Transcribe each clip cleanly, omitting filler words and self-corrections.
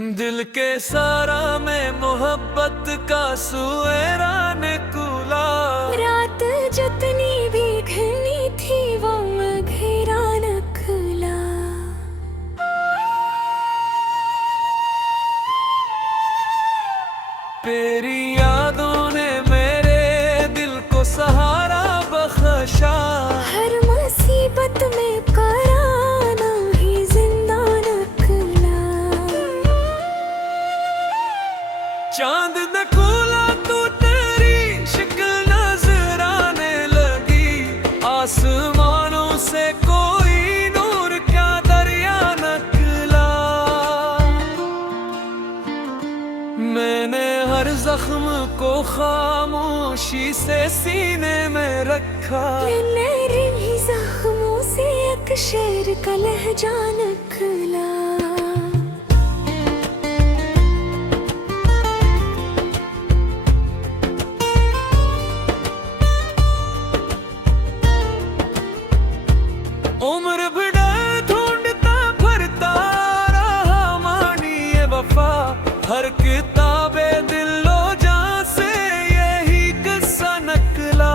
दिल के सारा में मोहब्बत का सुएरा निकला। रात जितनी भी घनी थी वो घेरा निकला। तेरी यादों ने मेरे दिल को सहारा बख्शा। हर मुसीबत में कराना ही जिंदा निकला। चांद ने खोला तो तेरी शक्ल नजर आने लगी। आसमानों से कोई नूर क्या दरिया निकला। मैंने हर जख्म को खामोशी से सीने में रखा। मेरे भी जख्मों से एक शेर का लहजा निकला। उम्र भरे ढूंढता फिरता रहा मानी ये वफा। हर किताबे दिलो जां से यही किस्सा नकला।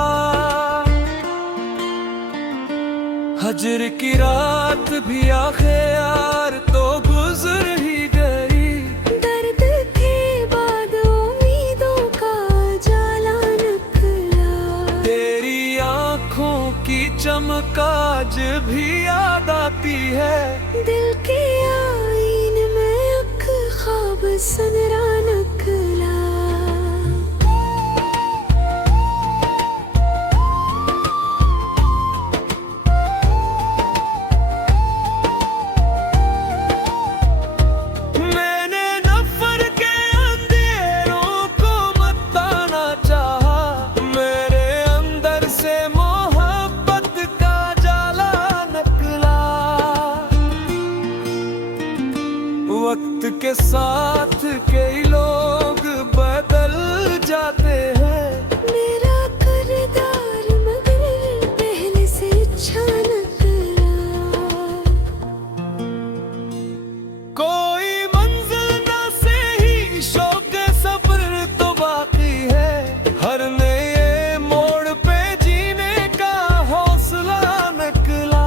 हजर की रात भी आखिर तो गुजर ही गई। दर्द के बाद उम्मीदों का जाला निकला। तेरी आंखों की चमक आज भी याद आती है। दिल के आईन में एक ख्वाब सनरा निकला। मैंने नफर के अंधेरों को मताना चाहा। मेरे अंदर से मोहब्बत का जाला निकला। वक्त के साथ कई लोग बदल जाते हैं। मेरा किरदार मगर पहले से अच्छा निकला। कोई मंजिल ना से ही शौक सब्र तो बाकी है। हर नए मोड़ पे जीने का हौसला निकला।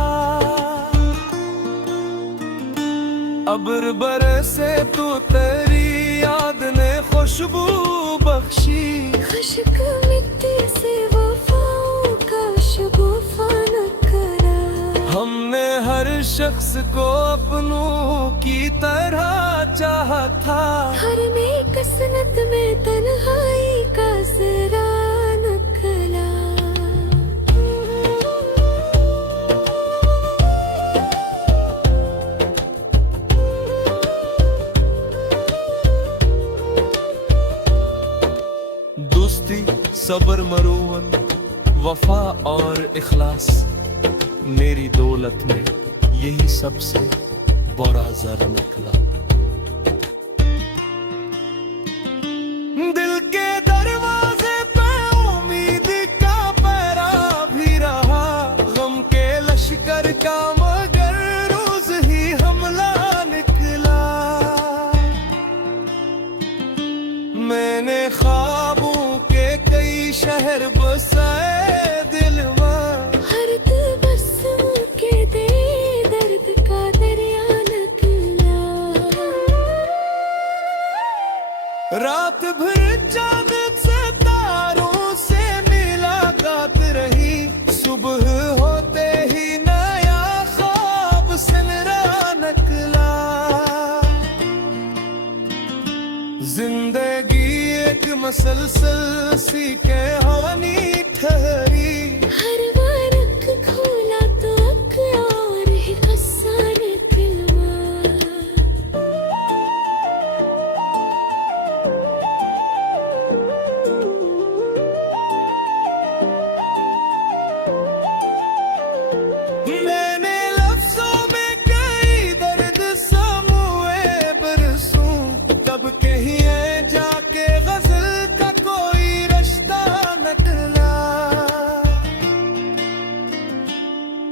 अब्र बरसे तू तेरी याद ने खुशबू बख्शी। खुशक मिट्टी से वफाओं का शगुफा निकला। हमने हर शख्स को अपनों की तरह चाहा था। हर में कसरत में तन्हाई का जरा निकला। दोस्ती सब्र मरूवत वफा और इखलास मेरी दौलत में यही सबसे बड़ा जर निकला। दिल के दरवाजे पे उम्मीद का पहरा भी रहा। गम के लश्कर का मगर रोज ही हमला निकला। मैंने ख्वाबों के कई शहर बसाए दिल में। हर तबस्सुम के दे दर्द का दरिया निकला। रात भर चांद से तारों से मुलाकात रही। सुबह होते ही नया ख्वाब सनरा निकला। जिंदगी एक मसलसल सी कहानी ठहरी। हर वारक खोला तो एक और ही किस्सा निकला। मैंने लफ्जों में कई दर्द समूए बरसों। तब कहीं है जाके गजल का कोई रास्ता निकला।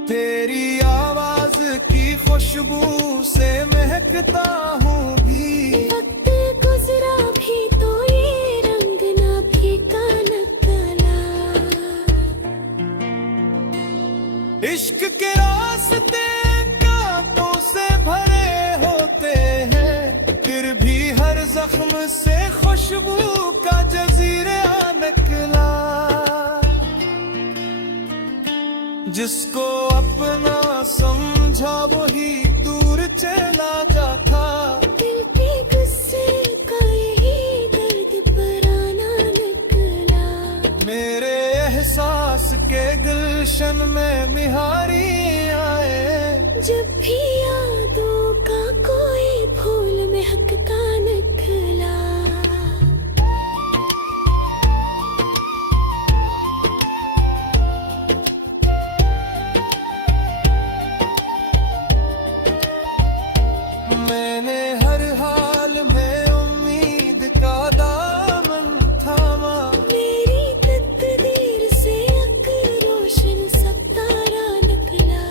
तेरी आवाज की खुशबू से महकता हूँ भी। जख्म से खुशबू का जजीरा निकला। जिसको अपना समझा वही दूर चला जाता। दिल के गुस्से का यही दर्द पराना निकला। मेरे एहसास के गुलशन में निहारी आए। जब भी यादों का कोई फूल महकता निकला। मैंने हर हाल में उम्मीद का दामन थामा। मेरी तकदीर से एक रोशन सितारा निकला।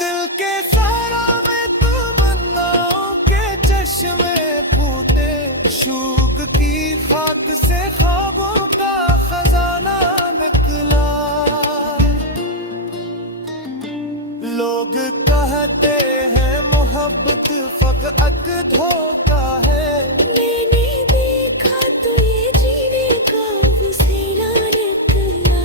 दिल के सारा में तमन्नाओं के चश्मे फूटे। शूग की खाक से ख्वाबों का खजाना निकला। लोग कहते हैं मोहब्बत फकत धोखा है। मैंने देखा तो ये जीने का वसीला निकला।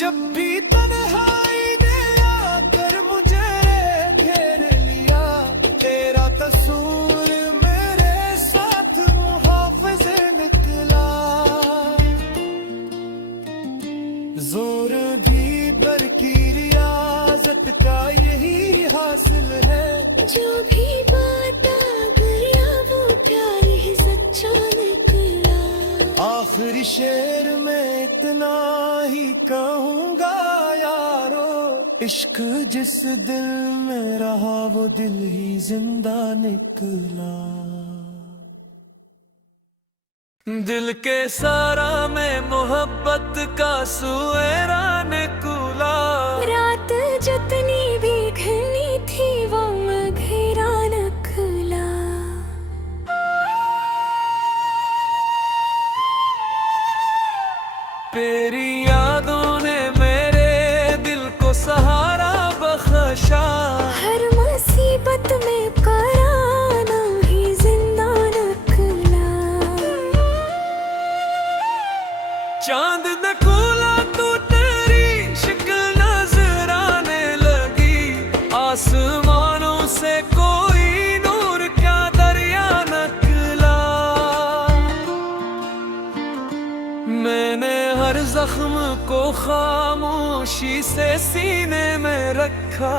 जब भी तन्हाई ने आकर मुझे घेर लिया। तेरा कसूर मेरे साथ मुहाफ़िज़ निकला। जोर भी बर की रियाजत का यही हासिल है। जो भी बाटा गया वो प्यार ही सच्चा निकला। आखिरी शेर में इतना ही कहूँगा यारो। इश्क जिस दिल में रहा वो दिल ही जिंदा निकला। दिल के सारा में मोहब्बत का सुएरा निकला। रात जितनी भी घनी थी वो घेरा निकला। तेरी यादों ने मेरे दिल को सहारा बख्शा। हर मुसीबत में कराना ही जिंदा निकला। चांद न खुला तो तेरी शक्ल नजर आने लगी। आसमानों से कोई नूर क्या दरिया निकला। मैंने हर जख्म को खामोशी से सीने में रखा।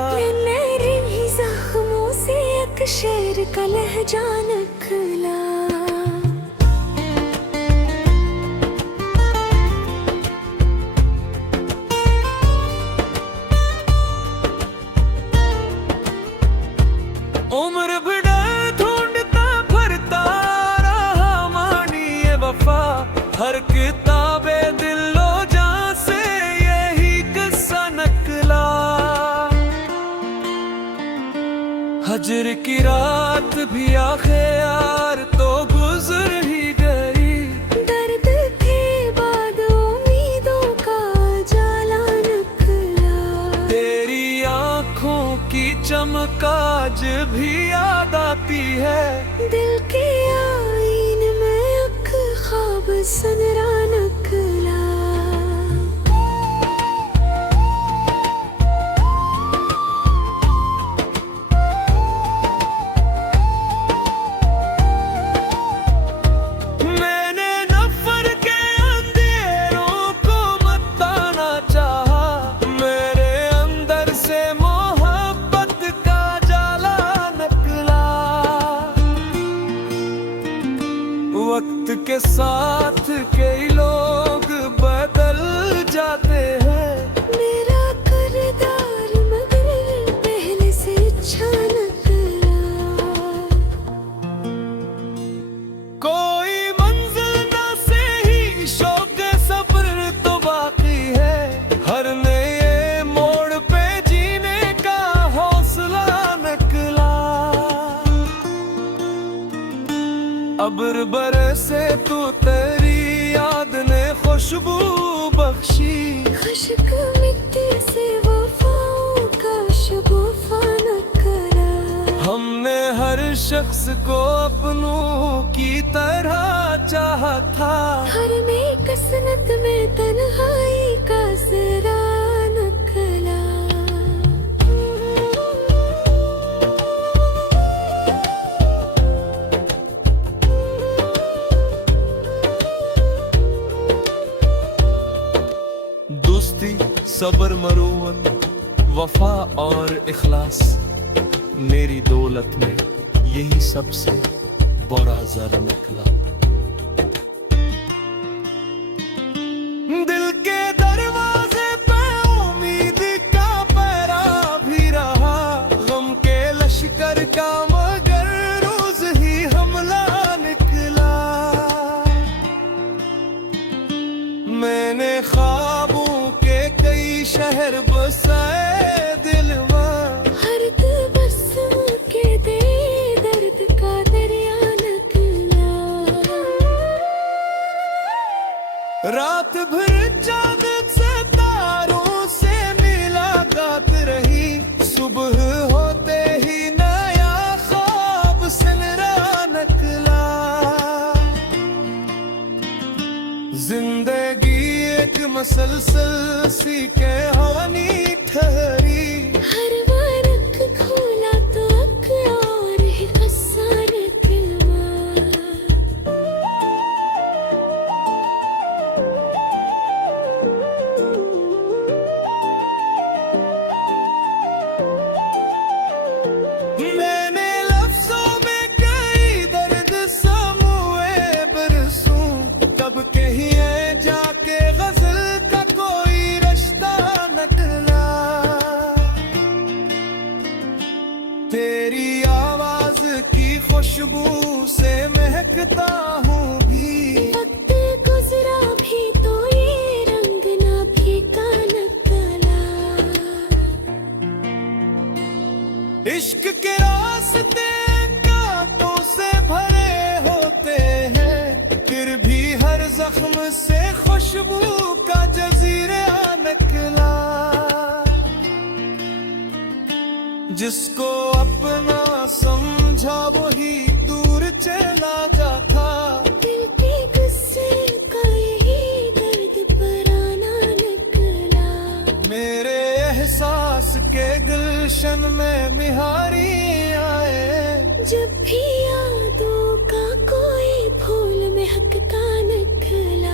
मेरे ही जख्मों से एक शेर का लहजा निकला। उम्र बड़ा ढूंढता फिरता रहा मानिए वफा। हर किताबे दिलो जां से यही किस्सा निकला। हजर की रात भी आखिर तो गुजर ही गई। दर्द के बाद उम्मीदों का जाला निकला। तेरी आंखों की चमक आज भी याद आती है। दिल के आईन में एक ख्वाब सनरा निकला। मैंने नफर के अंधेरों को मताना चाहा। मेरे अंदर से मोहब्बत का जाला निकला। वक्त के साथ कई लोग बदल जाते हैं। मेरा किरदार मगर पहले से अच्छा निकला। कोई मंजिल ना से ही शौक सब्र तो बाकी है। हर नए मोड़ पे जीने का हौसला निकला। अब्र बरसे तू तेरी याद ने खुशबू बख्शी। खुशक मिट्टी से वफाओं का शगुफा शख्स को अपनों की तरह चाहा था। हर में कसरत में तन्हाई का जरा नकला। दोस्ती, सब्र, मरूवत, वफा और इखलास, मेरी दौलत में यही सबसे बड़ा जर निकला। दिल के दरवाजे पे उम्मीद का पहरा भी रहा, गम के लश्कर का मगर रोज ही हमला निकला। मैंने ख्वाबों के कई शहर बसाए दिलवा, हर तबस्सुम के दे दर्द का दरिया निकला। रात भर चांद से तारों से मुलाकात रही, सुबह होते ही नया ख्वाब सिलरा निकला। जिंदगी एक मसलसल सी कहानी ठहरी, हर वारक खोला तो अक और ही कस्सा निकला। मैंने लफ्जों में कई दर्द समूए बरसूं, तब कहीं जाके गजल का कोई रिश्ता निकला। तेरी आवाज की खुशबू से महकता हूँ भी, वक्त गुजरा भी तो ये रंग ना फीका निकला। इश्क के रास्ते कांटों से भरे होते हैं, फिर भी हर जख्म से खुशबू का जजीरा निकला। जिसको अपना समझा वही दूर चला जाता, दिल के गुस्से का यही दर्द पराना निकला। मेरे एहसास के गुलशन में मिहारी आए, जब भी यादों का कोई फूल महकता निकला।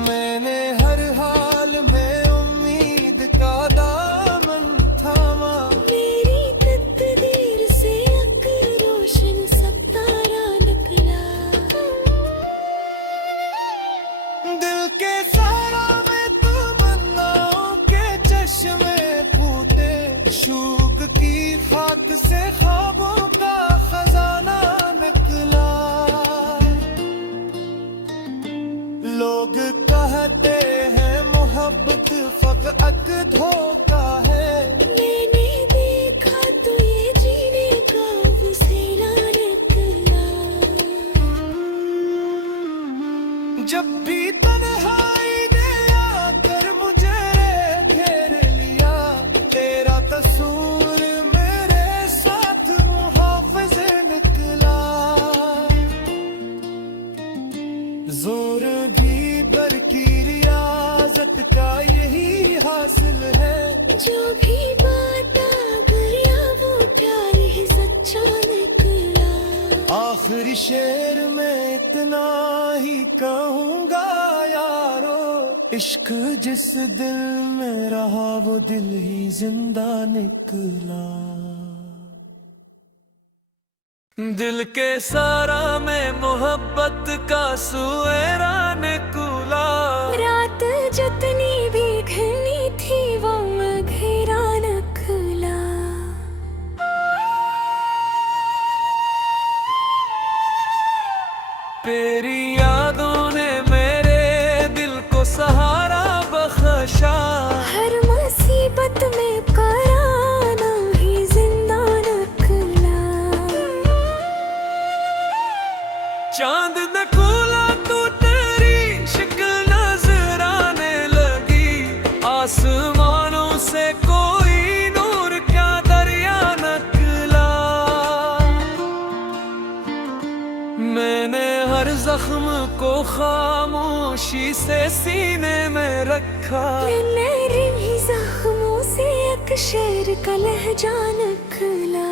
मैंने हर हाल में उम्मीद का दामन थामा, मेरी तकदीर से अक रोशन सितारा निकला। दिल के सारा में तमन्नाओं के चश्मे फूटे, शूक की खाक से ख्वाबों का खजाना निकला। लोग कहते हैं मोहब्बत फकत धोखा है, मैंने देखा तो ये जीने का वसीला निकला। जब भी तन्हाई ने आकर मुझे घेर लिया, तेरा तस्वीर मेरे साथ मुहाफ़िज़ निकला। जोर भी बर की रियाजत का यही हासिल है, जो भी बाटा गया वो प्यार ही सच्चा निकला। आखिरी शेर में इतना ही कहूँगा यारो, इश्क जिस दिल में रहा वो दिल ही जिंदा निकला। दिल के सारा में मोहब्बत का सुएरा निकला। रात जितनी भी घनी थी वो मघेरा निकला। तेरी यादों ने मेरे दिल को सहारा बख्शा, हर मुसीबत में कराना ही जिंदा निकला। चांद न खोला तो मैंने हर जख्म को खामोशी से सीने में रखा। मेरे भी जख्मों से एक शेर का लहजा निकला।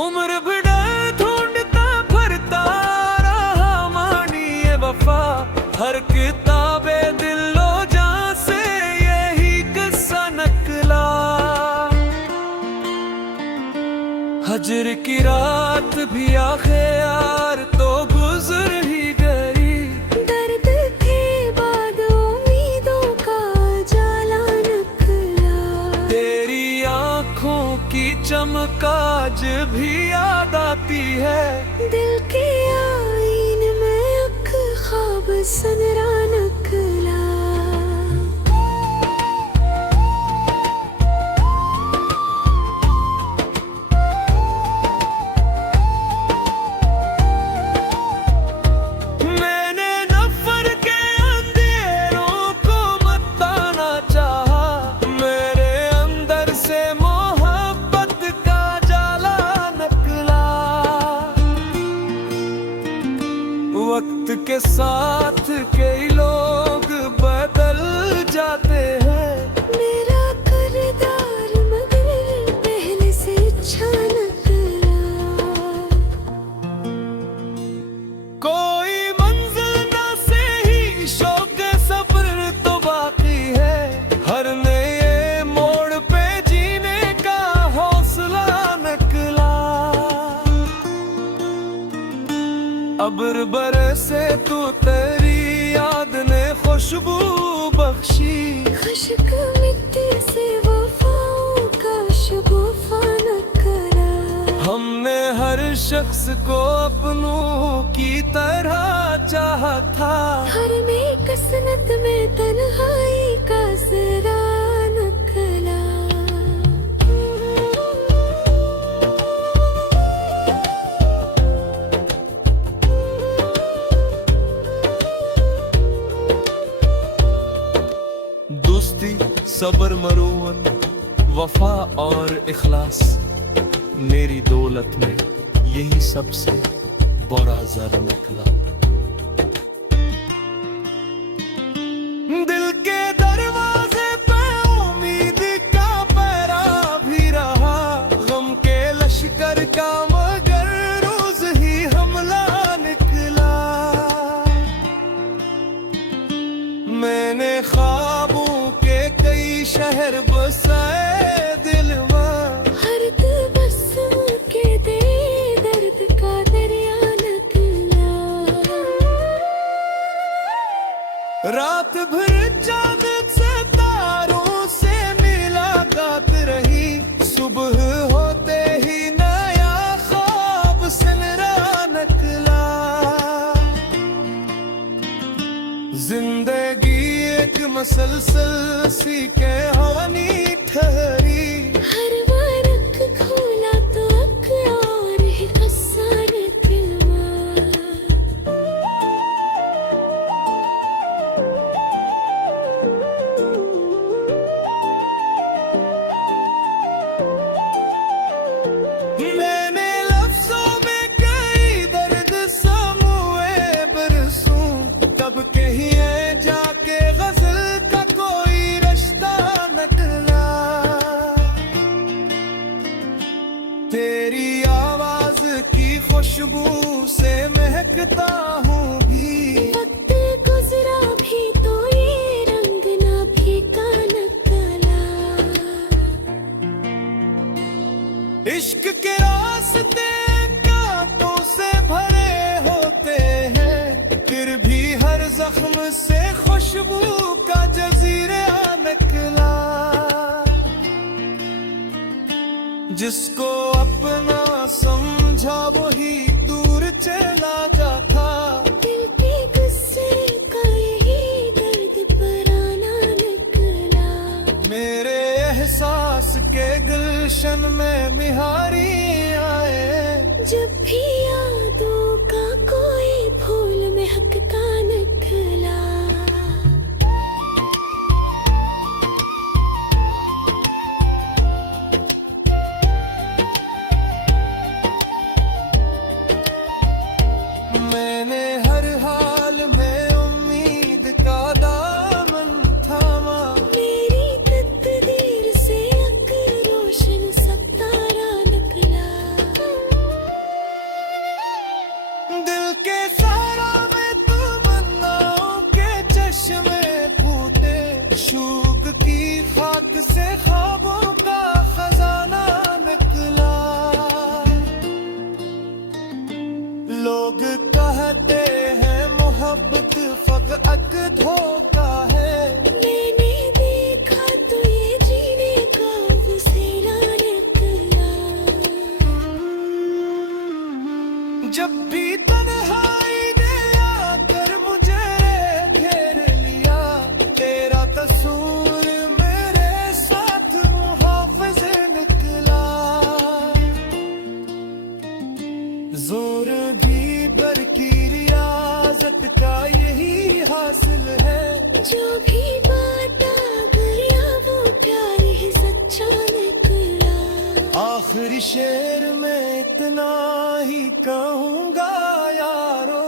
उम्र भर ढूंढता फिरता रहा मानिए वफा, हर किताबे दिलो जां से यही किस्सा नकला। हजर की रात भी आखिर तो गुजर ही गई। दर्द के बाद उम्मीदों का जाला निकला। तेरी आंखों की चमक आज भी याद आती है। दिल के आईन में अख ख्वाब सनरा निकला। मैंने नफर के अंधेरों को बताना चाहा, मेरे अंदर से मोहब्बत का जाला निकला। वक्त के साथ कई लोग बदल जाते हैं। मेरा किरदार मगर पहले से अच्छा निकला। कोई मंजिल ना से ही शौक सब्र तो बाकी है। हर नए मोड़ पे जीने का हौसला निकला। अब्र बरसे तू तेरी याद ने खुशबू बख्शी। खुशक मिट्टी से वफाओं का शगुफा निकला। हमने हर शख्स को अपनों की तरह चाहा था। हर में कसरत में तन्हाई का जरा निकला। दोस्ती, सब्र, मरूवत, वफा और इखलास, मेरी दौलत में यही सबसे बड़ा जर निकला। दिल के दरवाजे पे उम्मीद का पहरा भी रहा। गम के लश्कर का मगर रोज ही हमला निकला। मैंने ख्वाबों के कई शहर बसाए दिल में। हर तबस्सुम के दे दर्द का दरिया निकला। रात भर चांद से तारों से मुलाकात रही। सुबह होते ही नया ख्वाब सनरा निकला। जिंदगी एक मसलसल सी कहानी ठहरी। हर बार अख खोला तो अख और ही किस्सा निकला। मैंने लफ्जों में कई दर्द समूए बरसों। कब कहीं जाके गजल का कोई रास्ता निकला। तेरी आवाज की खुशबू से महकता हूँ भी। वक्त गुजरा भी तो ये रंग ना फीका निकला। इश्क के रास्ते कांटों से भरे होते हैं। फिर भी हर जख्म से खुशबू का जजीरा निकला। जिसको अपना समझा वही दूर चला जाता। दिल के गुस्से का यही दर्द पराना निकला। मेरे एहसास के गुलशन में मिहारी आए। जब भी यादों का कोई फूल महकता निकला। अक धोखा है। मैंने देखा तो ये जीने का वसीला निकला। जब भी तन्हाई ने आकर मुझे घेर लिया, तेरा कसूर मेरे साथ मुहाफ़िज़ निकला। जोर भी भर की रियाजत का यही हासिल है। जो भी बाटा गया वो प्यार ही सच्चा निकला। आखिरी शेर में इतना ही कहूँगा यारो,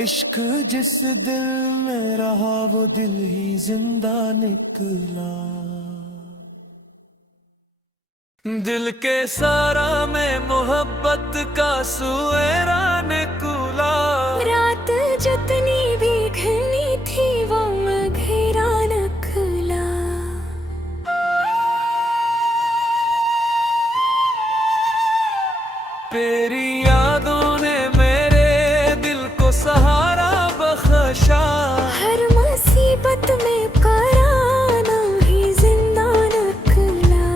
इश्क जिस दिल में रहा वो दिल ही जिंदा निकला। दिल के सारा में मोहब्बत का सुएरा निकला। रात जितनी भी घनी थी वो मघेरा निकला। तेरी यादों ने मेरे दिल को सहारा बख्शा। हर मुसीबत में कराना ही जिंदा निकला।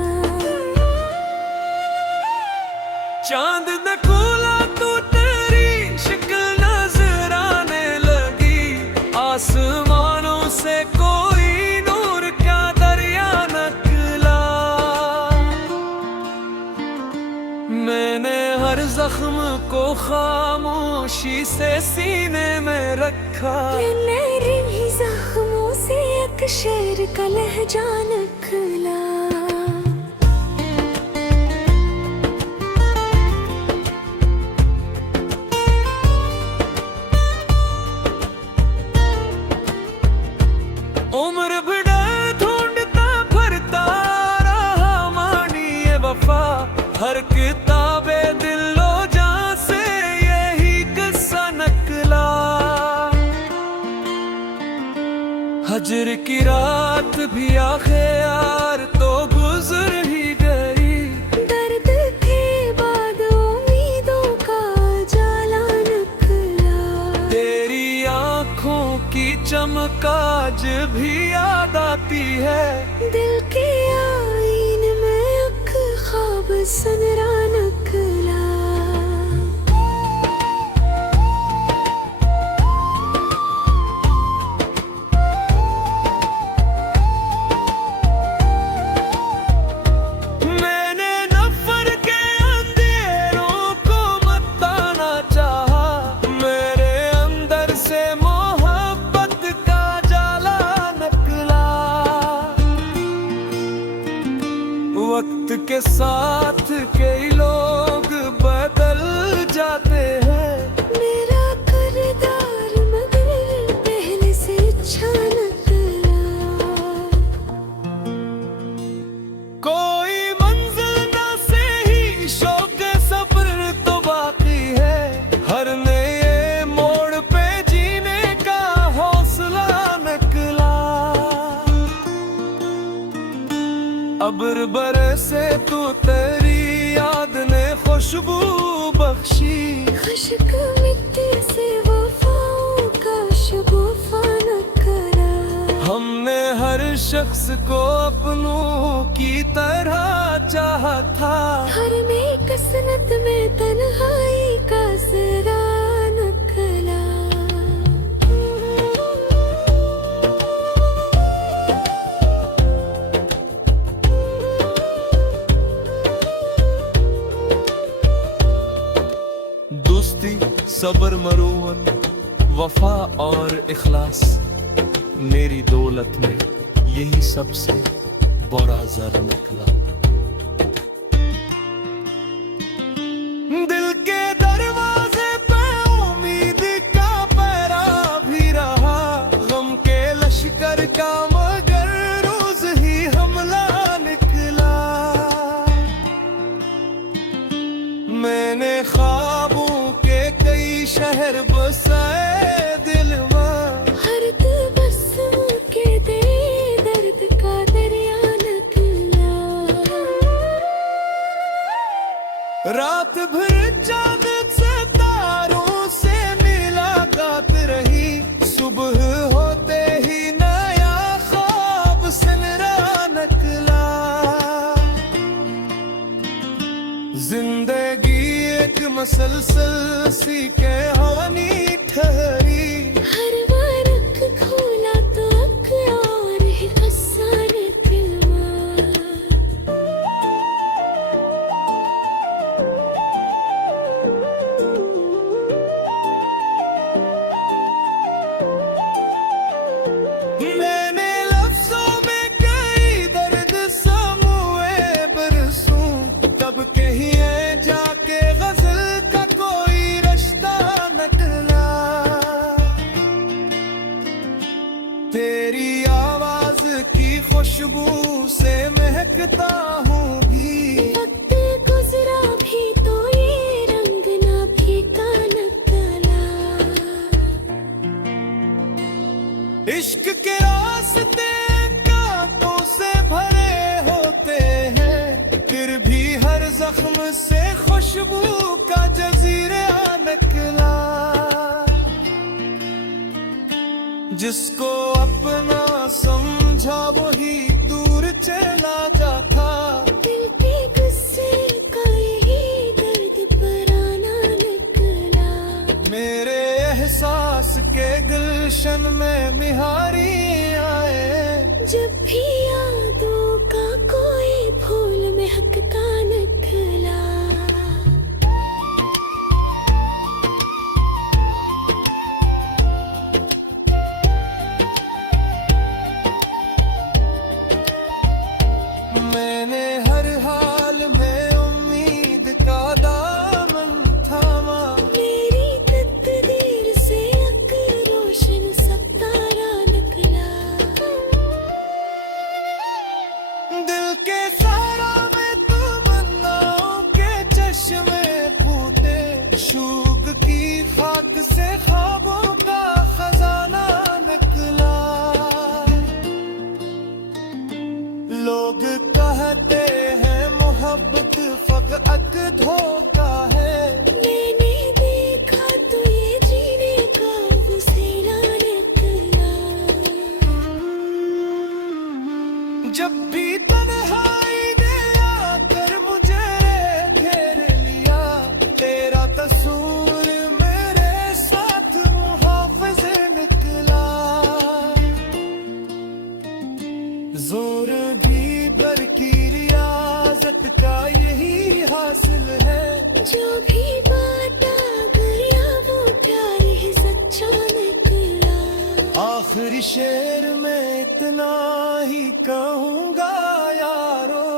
चांद न खोला तो तेरी शक्ल नजर आने लगी। आसमानों से कोई नूर क्या दरिया निकला। मैंने हर जख्म को खामोशी से सीने में रखा। मेरे जख्मों से एक शेर का लहजा निकला। उम्र बड़ा ढूंढता फिरता रहा मानिए वफा। हर किताबे दिलो जां से यही किस्सा नकला। हजर की रात भी आखिर तो गुजर ही गई। दर्द के बाद उम्मीदों का जाला निकला। तेरी आंखों की चमक आज भी याद आती है। दिल के आईन में अख ख्वाब सनरा निकला। मैंने नफर के अंधेरों को मताना चाहा। मेरे अंदर से मोहब्बत का जाला निकला। वक्त के साथ कई लोग बदल जाते हैं। मेरा किरदार मगर पहले से अच्छा निकला। कोई मंजिल न से ही शौक सब्र तो बाकी है। हर नए मोड़ पे जीने का हौसला निकला। अब्र बरसे तू तेरी याद ने खुशबू बख्शी। खुशक मिट्टी से वफाओं का शगुफा निकला। हमने हर शख्स को अपनों की तरह चाहा था। हर में कसरत में तन्हाई का जरा निकला। दोस्ती सब्र मरूवत वफा और इखलास, मेरी दौलत में यही सबसे बड़ा जर निकला। दिल के दरवाजे पे उम्मीद का पहरा भी रहा। गम के लश्कर का मगर रोज ही हमला निकला। मैंने ख्वाबों के कई शहर बसाए दिलवा। हर तबस्सुम के दे दर्द का दरिया निकला। मसलसल सी के हानी ठहरी। हर बार अख खोला तो अख और है अफसाने दिलवा। मैंने लफ्जों में कई दर्द समूए बरसूं, तब कहिए जाके गजल का कोई रास्ता निकला। तेरी आवाज की खुशबू से महकता हूँ भी। वक्त गुजरा भी तो ये रंग ना फीका निकला। इश्क के रास्ते कांटों से भरे होते हैं, फिर भी हर जख्म से खुशबू का जजीरा निकला। जिसको अपना समझा वही दूर चला जाता। दिल के गुस्से का यही दर्द पराना निकला। मेरे एहसास के गुलशन में निहारी आए। जब भी यादों का कोई फूल महकता निकला। मैंने हर हाल में उम्मीद का दामन थामा। मेरी तकदीर से अक रोशन सतारा निकला। दिल के सारा में तमन्नाओं के चश्मे फूटे। शूग की खाक से ख्वाबों का खजाना निकला। लोग कहते हैं मोहब्बत फकत धोखा है। मैंने देखा तो ये जीने का वसीला निकला। जब भी तन्हाई ने आकर मुझे घेर लिया, तेरा कसूर मेरे साथ मुहाफिज निकला। जोर भी बर की रियाजत का यही हासिल है। जो भी बाटा गया वो प्यार ही सच्चा निकला। आखिरी शेर में इतना ही कहूँगा यारो,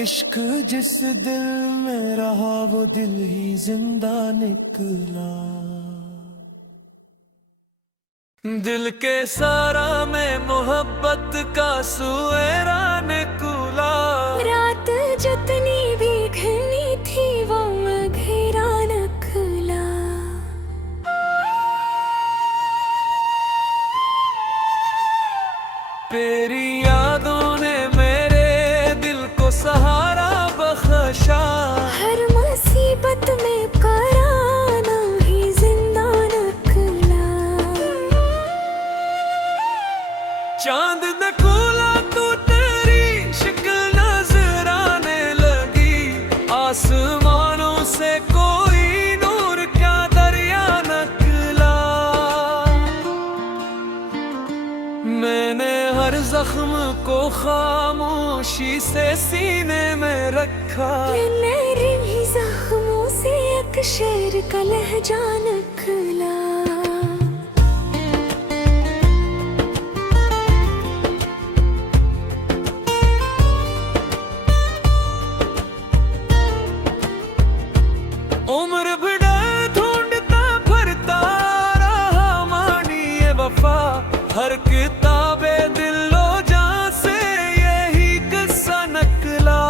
इश्क जिस दिल में रहा वो दिल ही जिंदा निकला। दिल के सारा में मोहब्बत का सुएरा निकला। रात जितनी भी घनी थी वो मघेरा निकला। तेरी यादों ने मेरे दिल को सहारा बख्शा। हर मुसीबत में कराना ही जिंदा निकला। चांद न खुला तो तेरी शक्ल नजर आने लगी। आसमानों से कोई नूर क्या दरिया निकला। मैंने हर जख्म को खामोशी से सीने में रखा। मेरे भी जख्मों से एक शेर का लहजा निकला। उम्र भिड़े ढूंढता फिरता रहा मानिए वफा। हर किताबे दिलो जां से यही किस्सा नकला।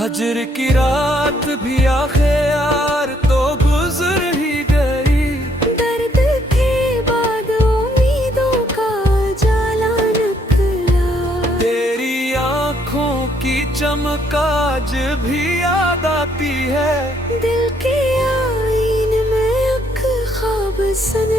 हजर की रात भी आखिर तो गुजर ही गई। दर्द के बाद उम्मीदों का जाला निकला। तेरी आंखों की चमक आज भी याद आती है। दिल के आईने में अख ख्वाब सन